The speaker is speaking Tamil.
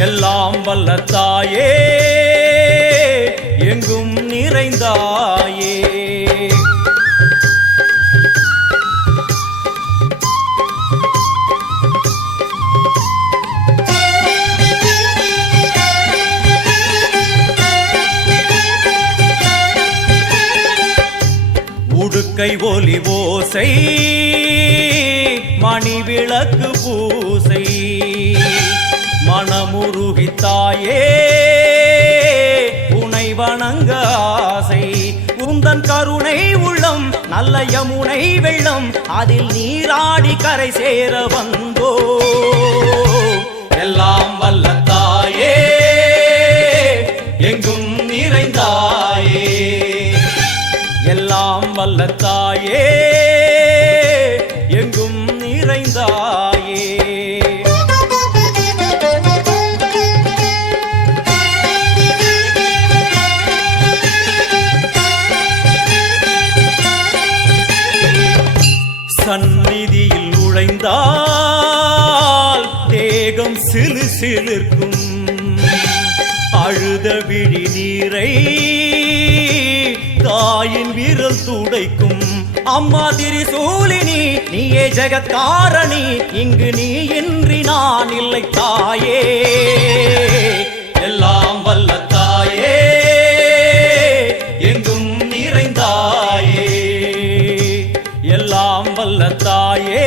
எல்லாம் வல்ல தாயே எங்கும் நிறைந்தாயே. உடுக்கை ஒலி ஓசை மணி விளக்கு பூசை. தாயே உனை வணங்க ஆசை. உந்தன் கருணை உள்ளம் நல்ல யமுனை வெள்ளம் அதில் நீராடி கரை சேர வந்தோ. எல்லாம் வல்ல தாயே எங்கும் நிறைந்தாயே. எல்லாம் வல்ல தாயே எங்கும் நிறைந்தாய். தீயில் நுழைந்தால் தேகம் சிலு சிலிருக்கும். அழுத விழி நீரை தாயின் விரல் துடைக்கும். அம்மா திரிசூலினி நீயே ஜெகத்காரணி இங்கு நீ இன்றி நான் இல்லை தாயே. எல்லாம் வல்ல தாயே